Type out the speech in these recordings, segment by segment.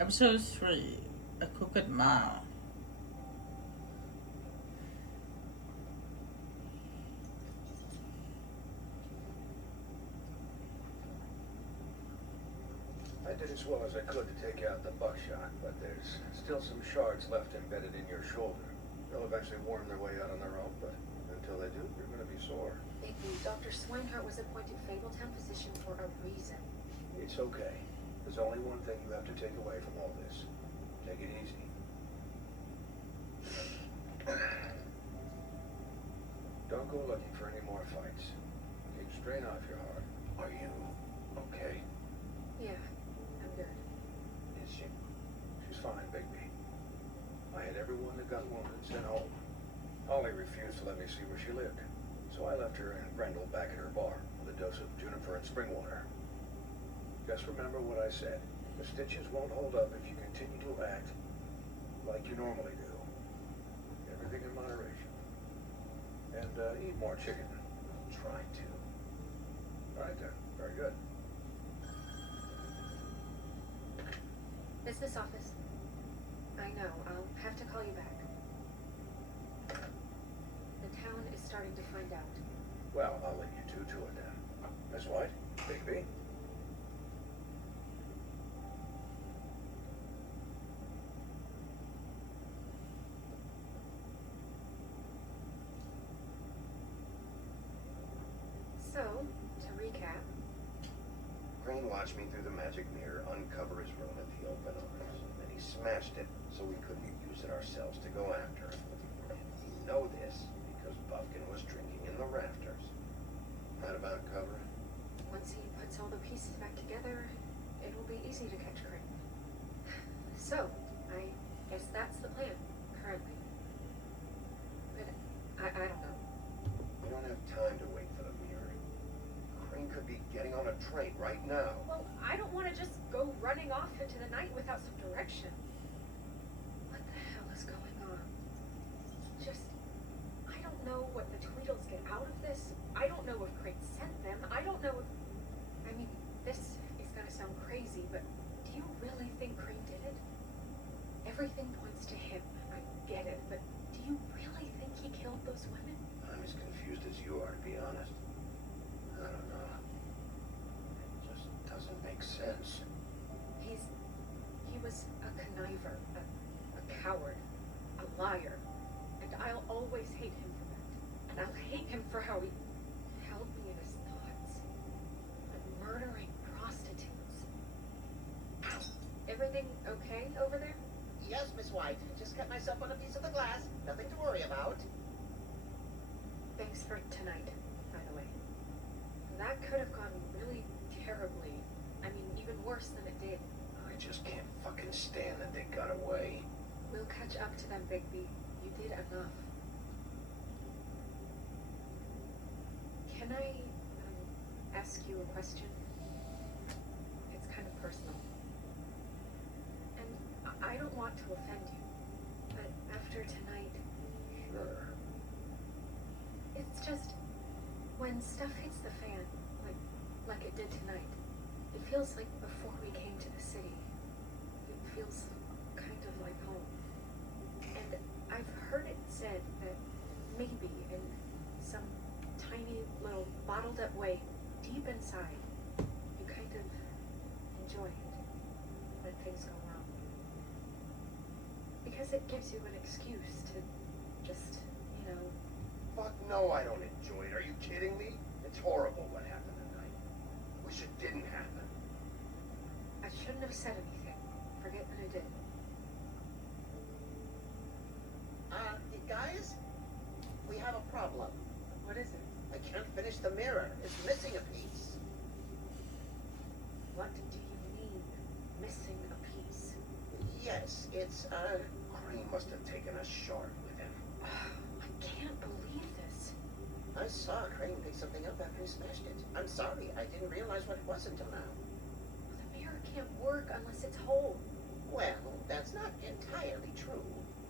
Episode 3, A Crooked Mile. I did as well as I could to take out the buckshot, but there's still some shards left embedded in your shoulder. They'll eventually worm their way out on their own, but until they do, you're going to be sore. Dr. Swinehart was appointed Fabletown physician for a reason. It's okay. There's only one thing you have to take away from all this. Take it easy. Don't go looking for any more fights. Keep strain off your heart. Are you okay? Yeah, I'm good. Is she? She's fine, Bigby. I had everyone that got wounded sent home. Holly refused to let me see where she lived, so I left her and Brendel back at her bar with a dose of juniper and spring water. Just remember what I said. The stitches won't hold up if you continue to act like you normally do. Everything in moderation. And eat more chicken. Try to. All right then. Very good. Business office. I know, I'll have to call you back. The town is starting to find out. Well, I'll leave you two to it then. Miss White, Bigby. So, to recap, Crane watched me through the magic mirror uncover his room at the open arms. Then he smashed it so we couldn't use it ourselves to go after him. And we know this because Buffkin was drinking in the rafters. That about cover it? once he puts all the pieces back together, it will be easy to catch Crane. So, I guess that's the plan, currently. But I don't know. We don't have time to wait for the mirror. Crane could be getting on a train right now. Well, I don't want to just go running off into the night without some direction. What the hell is going on? I don't know what the Tweedles get out of this. I don't know if Crane sent them. I don't know if... I mean, this is gonna sound crazy, but do you really think Crane did it? Everything points to him. I get it, but do you really think he killed those women? I'm as confused as you are, to be honest. I don't know. It just doesn't make sense. He was a conniver, a coward, a liar, and I'll always hate him for that. And I'll hate him for how he held me in his thoughts. But murdering prostitutes. Everything okay over there? Yes, Miss White. Just cut myself on a piece of the glass. Nothing to worry about. Thanks for tonight, by the way. That could have gone really terribly. I mean, even worse than it did. I just can't fucking stand that they got away. We'll catch up to them, Bigby. You did enough. Can I ask you a question? It's kind of personal. And I don't want to offend you, but after tonight, Sure. it's just when stuff hits the fan, like it did tonight, it feels like before we came to the city. It feels kind of like home. And I've heard it said that maybe in some tiny little bottled up way, deep inside, you kind of enjoy it when things go wrong. Because it gives you an excuse to just, Fuck no, I don't enjoy it. Are you kidding me? It's horrible what happened tonight. Wish it didn't happen. I shouldn't have said anything. Forget that I did. Guys, we have a problem. What is it? I can't finish the mirror. It's missing a piece. What do you mean, missing a piece? Yes, it's, Crane must have taken a shard with him. I can't believe this. I saw Crane pick something up after he smashed it. I'm sorry, I didn't realize what it was until now. The mirror can't work unless it's whole. Well, that's not entirely true.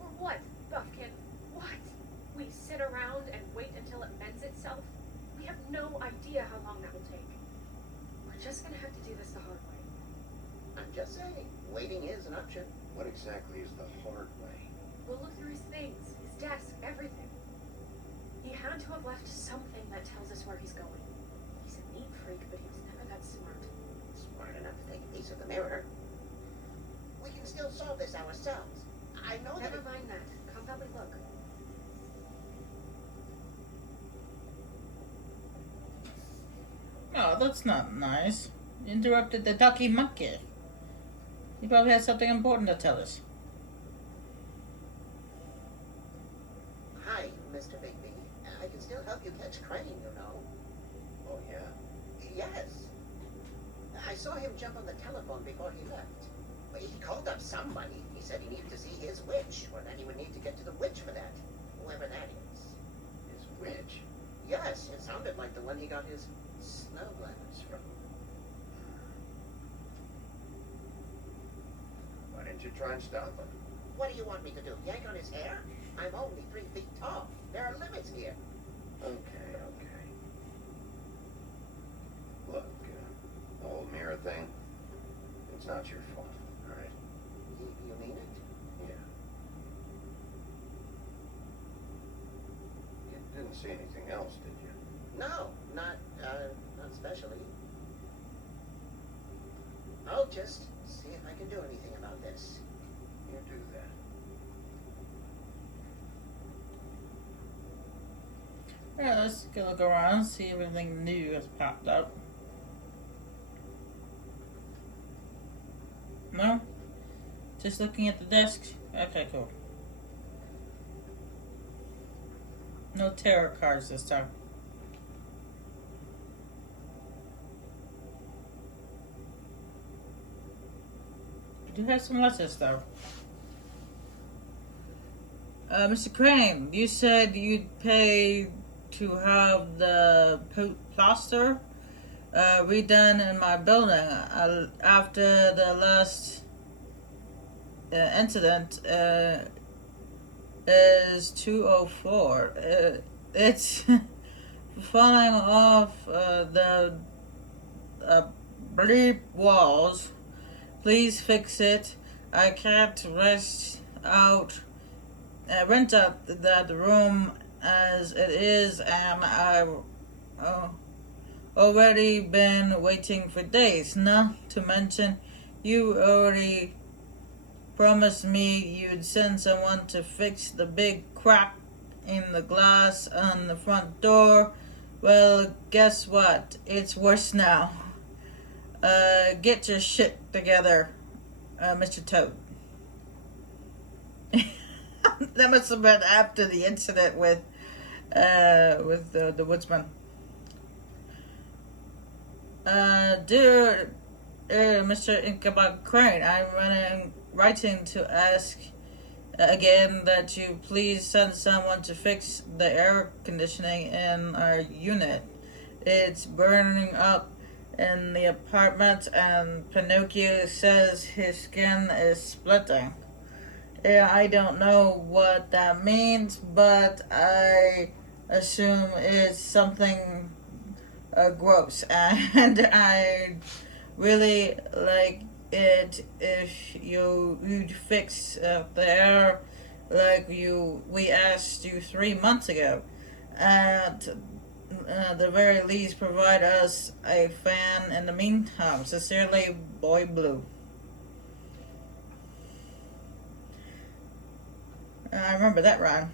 Or what, Buffkin? What? We sit around and wait until it mends itself? We have no idea how long that will take. We're just gonna have to do this the hard way. I'm just saying, waiting is an option. What exactly is the hard way? We'll look through his things, his desk, everything. He had to have left something that tells us where he's going. He's a neat freak, but he was never that smart. Smart enough to take a piece of the mirror. We can still solve this ourselves. I know that. Never mind that. Come help me look. Oh, that's not nice. You interrupted the ducky monkey. He probably has something important to tell us. Hi, Mr. Bigby. I can still help you catch Crane, you know. Oh, yeah? Yes. I saw him jump on the telephone before he left. Well, he called up somebody. He said he needed to see his witch, or that he would need to get to the witch for that. Whoever that is. His witch? Yes, it sounded like the one he got his snow glance from. Why didn't you try and stop him? What do you want me to do? Yank on his hair? I'm only 3 feet tall. There are limits here. Okay. Look, the whole mirror thing, it's not your fault, all right? You mean it? Yeah. You didn't see anything else, did you? No, not especially. I'll just see if I can do anything about this. You do that. Alright, let's go look around, see if anything new has popped up. No? Just looking at the desk? Okay, cool. No tarot cards this time. We do have some letters though. Mr. Crane, you said you'd pay to have the plaster redone in my building after the last incident is 204. It's falling off the bleep walls. Please fix it. I can't rent out that room as it is, and I've already been waiting for days. Not to mention, you already promised me you'd send someone to fix the big crack in the glass on the front door. Well, guess what? It's worse now. Get your shit together, Mr. Toad. That must have been after the incident with the woodsman. Dear Mr. Ichabod Crane, I'm writing to ask again that you please send someone to fix the air conditioning in our unit. It's burning up in the apartment, and Pinocchio says his skin is splitting. I don't know what that means, but I assume it's something gross, and I really like it if you'd fix the air like we asked you 3 months ago. At the very least, provide us a fan in the meantime. Sincerely, Boy Blue. I remember that rhyme.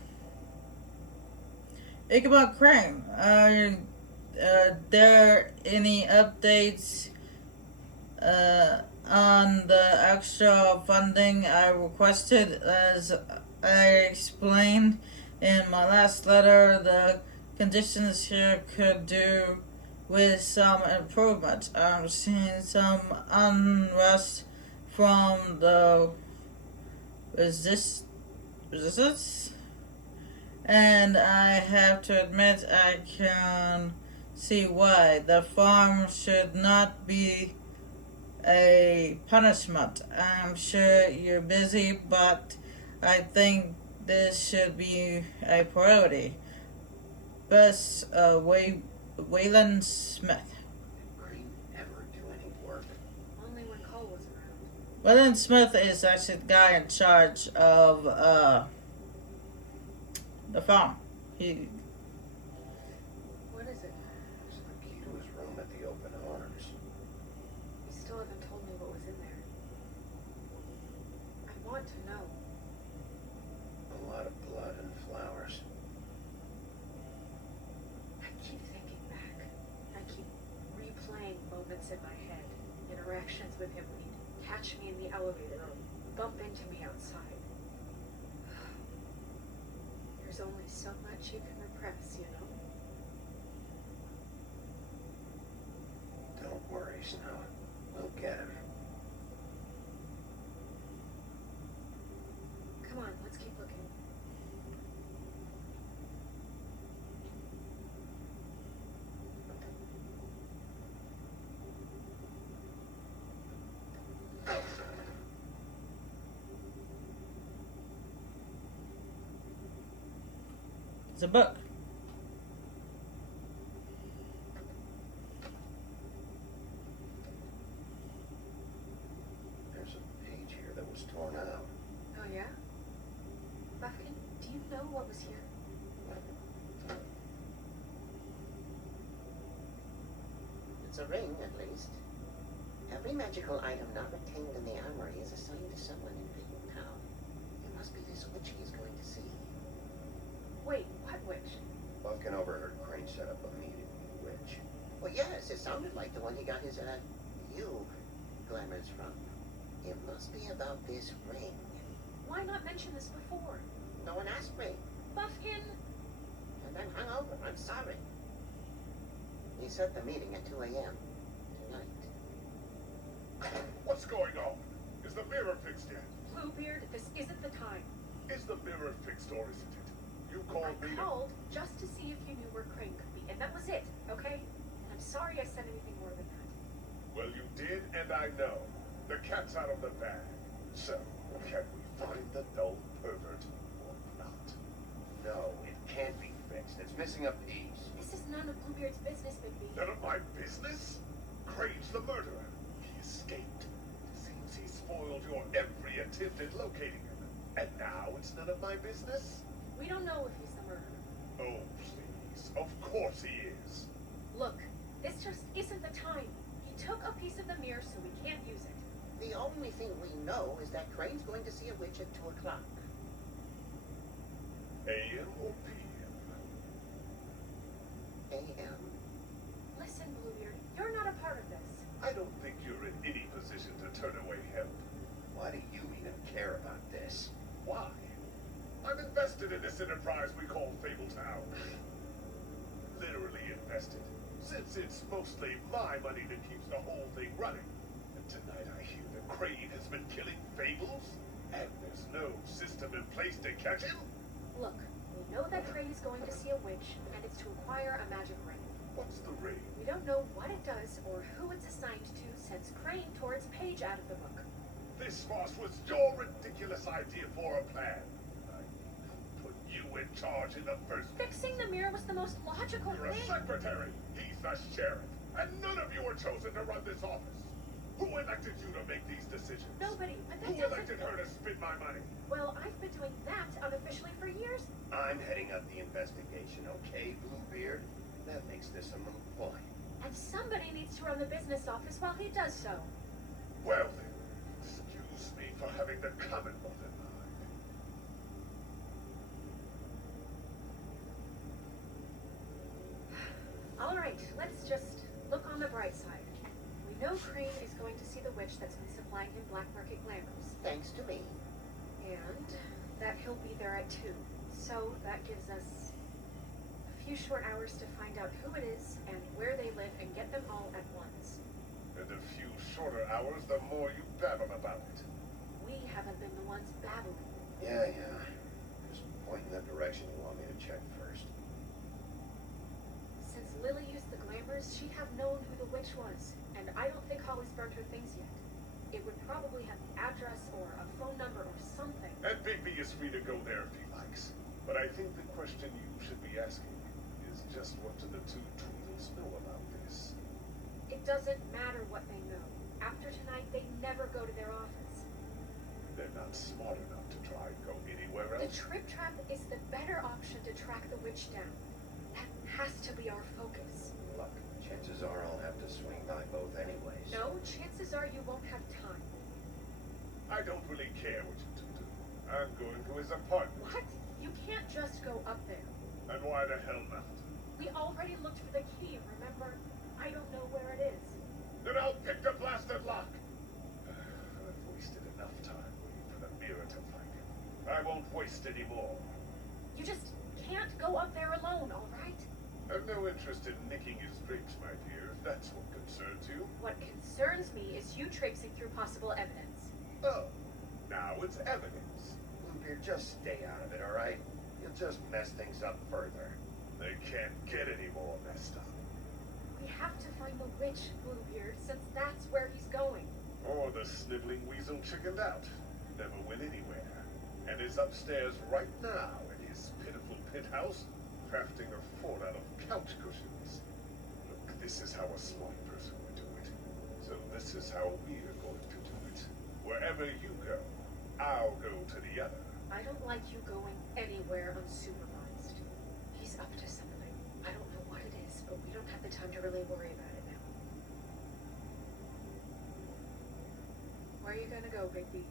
Ichabod Crane, are there any updates on the extra funding I requested? As I explained in my last letter, the conditions here could do with some improvement. I'm seeing some unrest from the resistance, and I have to admit I can see why. The farm should not be a punishment. I'm sure you're busy, but I think this should be a priority. Best, Wayland Smith. Did Crane ever do any work? Only when Cole was around. William Smith is actually the guy in charge of the farm. He What is it? It's the key to his room at the open arms. You still haven't told me what was in there. I want to know. A lot of blood and flowers. I keep thinking back. I keep replaying moments in my head. Interactions with him when he'd catch me in the elevator or bump into me outside. There's only so much you can repress, you know? Don't worry, Snow. We'll get him. Come on, let's keep looking. it's a book. There's a page here that was torn out. Oh, yeah? Buffy, do you know what was here? It's a ring, at least. Every magical item not retained in the armory is assigned to someone in Peyton Town. It must be this witch he's going to see. Wait, what witch? Buffkin overheard Crane set up a meeting with the witch. Well, yes, it sounded like the one he got his, glamours from. It must be about this ring. Why not mention this before? No one asked me, Buffkin! and I'm hungover. I'm sorry. He set the meeting at 2 a.m. tonight. What's going on? Is the mirror fixed yet? Bluebeard, this isn't the time. Is the mirror fixed or isn't it? You I called me to... called just to see if you knew where Crane could be, and that was it, okay? And I'm sorry I said anything more than that. Well, you did, and I know. The cat's out of the bag. So, can we find the dull pervert or not? No, it can't be fixed. It's missing a piece. This is none of Bluebeard's business, Bigby. None of my business? Crane's the murderer. He escaped. Seems he spoiled your every attempt at locating him. And now it's none of my business? We don't know if he's the murderer. Oh, please. Of course he is. Look, this just isn't the time. He took a piece of the mirror, so we can't use it. The only thing we know is that Crane's going to see a witch at 2 o'clock. AM or PM? A.m. Listen, Bluebeard, you're not a part of this. I don't think you're in any position to turn away help. Why do you even care about this? Why? I'm invested in this enterprise we call Fabletown. Literally invested, since it's mostly my money that keeps the whole thing running. And tonight I hear that Crane has been killing Fables, and there's no system in place to catch him? Look, we know that Crane is going to see a witch, and it's to acquire a magic ring. What's the ring? We don't know what it does or who it's assigned to since Crane tore its page out of the book. This farce was your ridiculous idea for a plan. I put you in charge in the first place. Fixing the mirror was the most logical You're a thing. secretary. He's the sheriff. And none of you were chosen to run this office. Who elected you to make these decisions? Nobody, but that Who doesn't... elected her to spend my money? Well, I've been doing that unofficially for years. I'm heading up the investigation, okay, Bluebeard? That makes this a moot point. And somebody needs to run the business office while he does so. Well then, excuse me for having the Commonwealth in mind. All right, let's just look on the bright side. We know Crane is going to see the witch that's been supplying him black market glamours. Thanks to me. And that he'll be there at 2. So that gives us a few short hours to find out who it is and where they live and get them all at once. And a few shorter hours, the more you babble about it. We haven't been the ones babbling. Yeah. Just point in the direction you want me to check first. Since Lily used the glamours, she'd have known who the witch was. And I don't think Holly's burned her things yet. It would probably have the address or a phone number or something. And Bigby is free to go there if he likes. But I think the question you should be asking is just what do the two Tweedles know about this? It doesn't matter what they know. After tonight, they never go to their office. They're not smart enough to try and go anywhere The else. trip trap is the better option to track the witch down. That has to be our focus. Look, chances are I'll have to swing by both anyways. No, chances are you won't have time. I don't really care what you two do. I'm going to his apartment. What? You can't just go up there. And why the hell not? We already looked for the key, remember? I don't know where it is. Then I'll pick the blasted lock. I've wasted enough time waiting for the mirror to find him. I won't waste any more. You just can't go up there alone, all right? I've no interest in nicking his drinks, my dear, if that's what concerns you. What concerns me is you traipsing through possible evidence. Oh, now it's evidence. Bluebeard, just stay out of it, all right? You'll just mess things up further. They can't get any more messed up. We have to find the witch, Bluebeard, since that's where he's going. Or the sniveling weasel chickened out. Never went anywhere. And is upstairs right now in his pitiful penthouse, crafting a fort out of couch cushions. Look, this is how a smart person would do it. So this is how we're going to do it. Wherever you go, I'll go to the other. I don't like you going anywhere unsupervised. He's up to something. I don't know what it is, but we don't have the time to really worry about it now. Where are you gonna go, Bigby?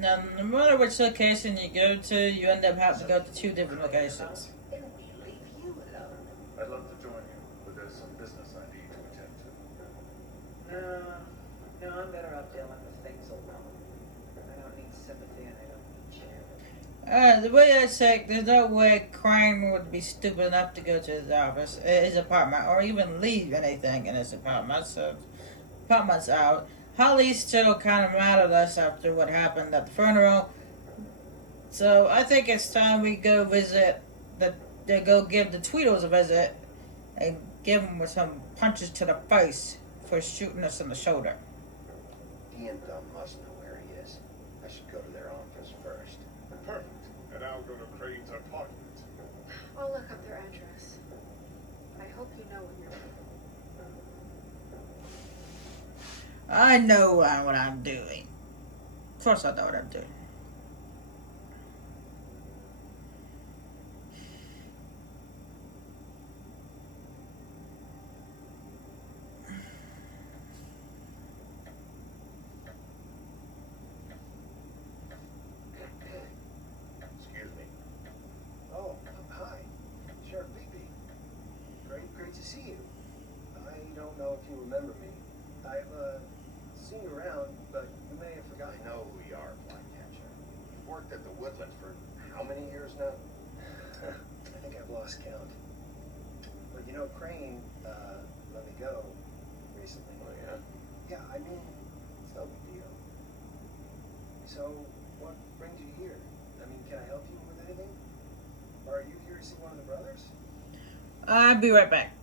Now, no matter which location you go to, you end up having to go to two different locations. Then we leave you alone. I'd love to join you, but there's some business I need to attend to. No, I'm better off dealing with things alone. I don't need sympathy and I don't need charity. The way I say it, there's no way Crane would be stupid enough to go to his office, his apartment, or even leave anything in his apartment. So, apartment's out. Holly's still kind of mad at us after what happened at the funeral. So I think it's time we go visit go give the Tweedles a visit and give them with some punches to the face for shooting us in the shoulder. Dee and Dunn must know where he is. I should go to their office first. Perfect. And I'll go to Crane's apartment. I'll look up their address. I hope you know when you're ready. I know what I'm doing. Of course I know what I'm doing. Excuse me. Oh, hi. Sheriff Beebe. Great to see you. I don't know if you remember me. I've seen you around, but you may have I forgotten. know who you are, Flycatcher. You've worked at the Woodlands for how many years now? I think I've lost count. But you know, Crane let me go recently. Oh, yeah? Yeah, I mean, it's no big deal. So, what brings you here? I mean, can I help you with anything? Or are you here to see one of the brothers? I'll be right back.